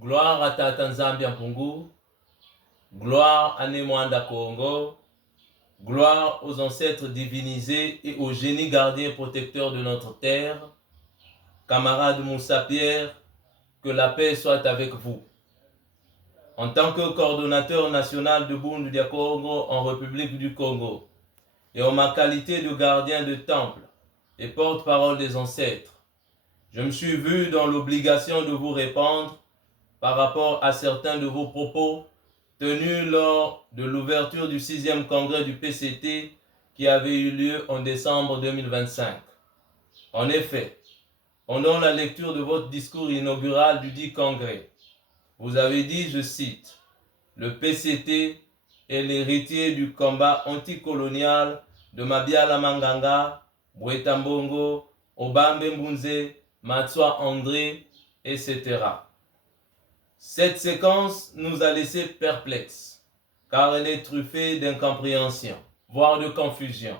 Gloire à Tata Nzambi Mpungu, gloire à Nemwanda Congo, gloire aux ancêtres divinisés et aux génies gardiens protecteurs de notre terre. Camarade Moussa Pierre, que la paix soit avec vous. En tant que coordonnateur national de Bundu dia Congo en République du Congo, et en ma qualité de gardien de temple et porte-parole des ancêtres, je me suis vu dans l'obligation de vous répondre par rapport à certains de vos propos tenus lors de l'ouverture du 6e congrès du PCT qui avait eu lieu en décembre 2025. En effet, pendant la lecture de votre discours inaugural du dit congrès, vous avez dit, je cite, « Le PCT est l'héritier du combat anticolonial de Mabiala Manganga, Bweta Mbongo, Obambe Mbunze, Matswa André, etc. » Cette séquence nous a laissé perplexes, car elle est truffée d'incompréhension, voire de confusion,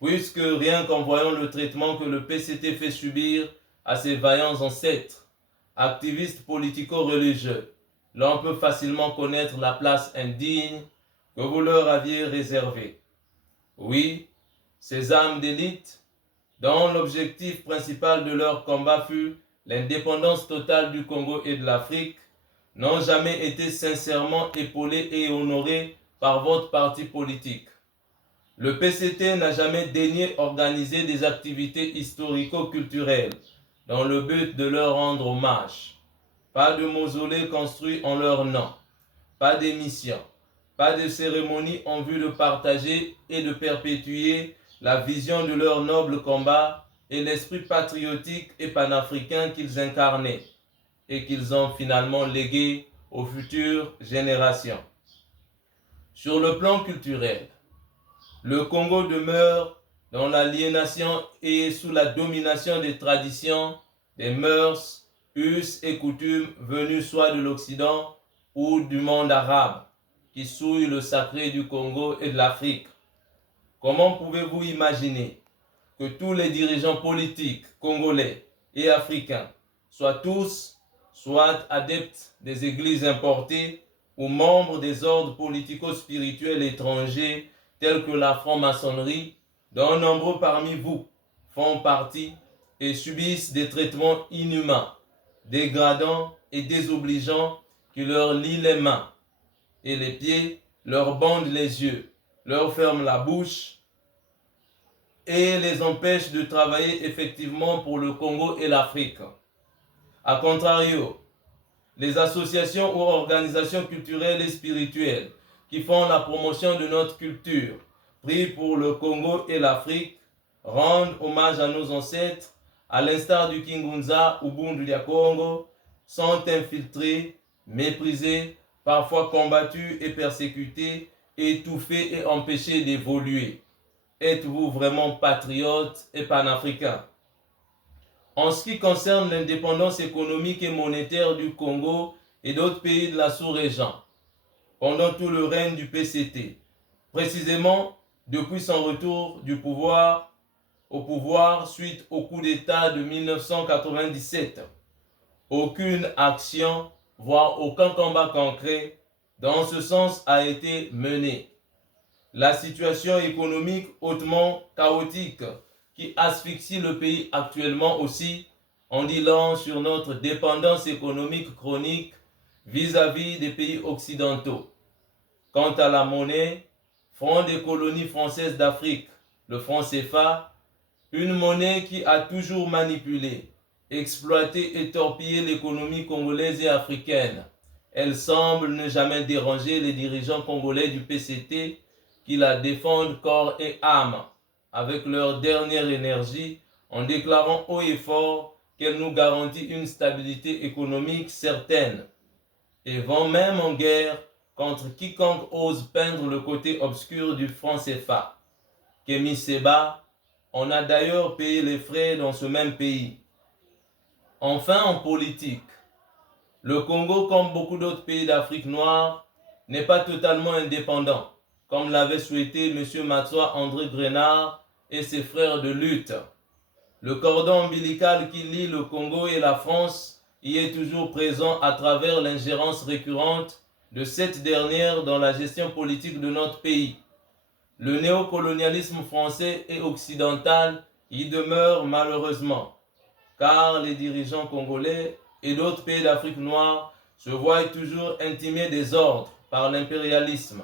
puisque rien qu'en voyant le traitement que le PCT fait subir à ses vaillants ancêtres, activistes politico-religieux, l'on peut facilement connaître la place indigne que vous leur aviez réservée. Oui, ces âmes d'élite, dont l'objectif principal de leur combat fut l'indépendance totale du Congo et de l'Afrique, n'ont jamais été sincèrement épaulés et honorés par votre parti politique. Le PCT n'a jamais daigné organiser des activités historico-culturelles dans le but de leur rendre hommage. Pas de mausolée construit en leur nom, pas d'émission, pas de cérémonie en vue de partager et de perpétuer la vision de leur noble combat et l'esprit patriotique et panafricain qu'ils incarnaient et qu'ils ont finalement légué aux futures générations. Sur le plan culturel, le Congo demeure dans l'aliénation et sous la domination des traditions, des mœurs, us et coutumes venus soit de l'Occident ou du monde arabe, qui souillent le sacré du Congo et de l'Afrique. Comment pouvez-vous imaginer que tous les dirigeants politiques congolais et africains soient tous soit adeptes des églises importées ou membres des ordres politico-spirituels étrangers tels que la franc-maçonnerie, dont nombreux parmi vous font partie et subissent des traitements inhumains, dégradants et désobligeants qui leur lient les mains et les pieds, leur bandent les yeux, leur ferment la bouche et les empêchent de travailler effectivement pour le Congo et l'Afrique. A contrario, les associations ou organisations culturelles et spirituelles qui font la promotion de notre culture, prient pour le Congo et l'Afrique, rendent hommage à nos ancêtres, à l'instar du Kingunza ou Bundu dia Congo, sont infiltrés, méprisés, parfois combattus et persécutés, étouffés et empêchés d'évoluer. Êtes-vous vraiment patriotes et panafricains? En ce qui concerne l'indépendance économique et monétaire du Congo et d'autres pays de la sous-région, pendant tout le règne du PCT, précisément depuis son retour au pouvoir suite au coup d'État de 1997, aucune action, voire aucun combat concret dans ce sens a été mené. La situation économique hautement chaotique qui asphyxie le pays actuellement aussi en dit long sur notre dépendance économique chronique vis-à-vis des pays occidentaux. Quant à la monnaie, franc des colonies françaises d'Afrique, le franc CFA, une monnaie qui a toujours manipulé, exploité et torpillé l'économie congolaise et africaine. Elle semble ne jamais déranger les dirigeants congolais du PCT qui la défendent corps et âme avec leur dernière énergie en déclarant haut et fort qu'elle nous garantit une stabilité économique certaine et vont même en guerre contre quiconque ose peindre le côté obscur du franc CFA. Kémy Séba en a d'ailleurs payé les frais dans ce même pays. Enfin, en politique, le Congo, comme beaucoup d'autres pays d'Afrique noire, n'est pas totalement indépendant, comme l'avait souhaité M. Matswa André Grenard et ses frères de lutte. Le cordon ombilical qui lie le Congo et la France y est toujours présent à travers l'ingérence récurrente de cette dernière dans la gestion politique de notre pays. Le néocolonialisme français et occidental y demeure malheureusement, car les dirigeants congolais et d'autres pays d'Afrique noire se voient toujours intimer des ordres par l'impérialisme,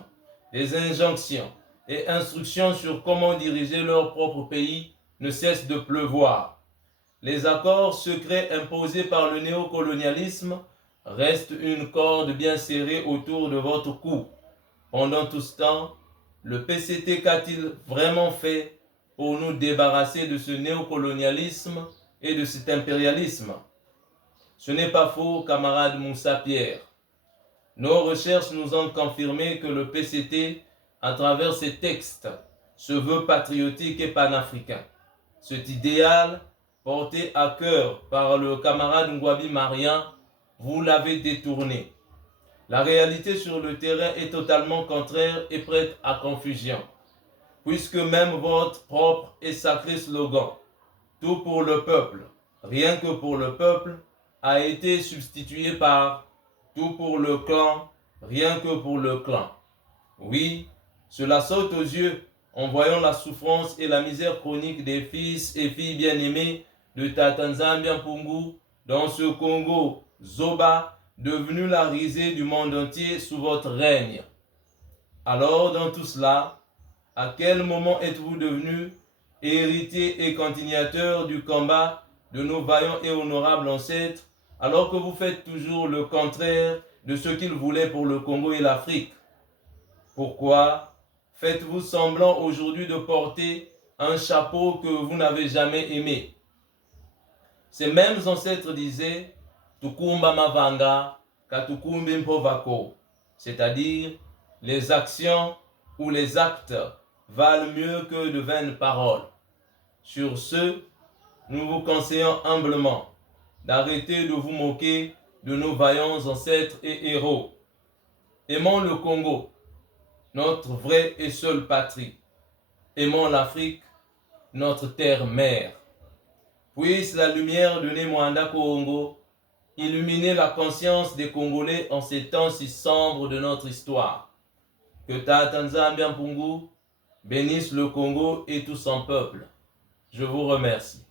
des injonctions et instructions sur comment diriger leur propre pays ne cessent de pleuvoir. Les accords secrets imposés par le néocolonialisme restent une corde bien serrée autour de votre cou. Pendant tout ce temps, le PCT qu'a-t-il vraiment fait pour nous débarrasser de ce néocolonialisme et de cet impérialisme? Ce n'est pas faux, camarade Moussa Pierre. Nos recherches nous ont confirmé que le PCT, à travers ses textes, se veut patriotique et panafricain. Cet idéal, porté à cœur par le camarade Ngouabi Marian, vous l'avez détourné. La réalité sur le terrain est totalement contraire et prête à confusion, puisque même votre propre et sacré slogan « Tout pour le peuple, rien que pour le peuple » a été substitué par « Tout pour le clan, rien que pour le clan ». Oui, cela saute aux yeux en voyant la souffrance et la misère chronique des fils et filles bien-aimés de Tata Nzambi Mpungu dans ce Congo Zoba, devenu la risée du monde entier sous votre règne. Alors, dans tout cela, à quel moment êtes-vous devenu héritier et continuateur du combat de nos vaillants et honorables ancêtres, alors que vous faites toujours le contraire de ce qu'ils voulaient pour le Congo et l'Afrique? Pourquoi faites-vous semblant aujourd'hui de porter un chapeau que vous n'avez jamais aimé? Ces mêmes ancêtres disaient Tukumba Mavanga, Katukumbi Mpovako, c'est-à-dire les actions ou les actes valent mieux que de vaines paroles. Sur ce, nous vous conseillons humblement d'arrêter de vous moquer de nos vaillants ancêtres et héros. Aimons le Congo, notre vraie et seule patrie. Aimons l'Afrique, notre terre-mère. Puisse la lumière de Nemwanda Kongo illuminer la conscience des Congolais en ces temps si sombres de notre histoire. Que Tata Nzambi Mpungu bénisse le Congo et tout son peuple. Je vous remercie.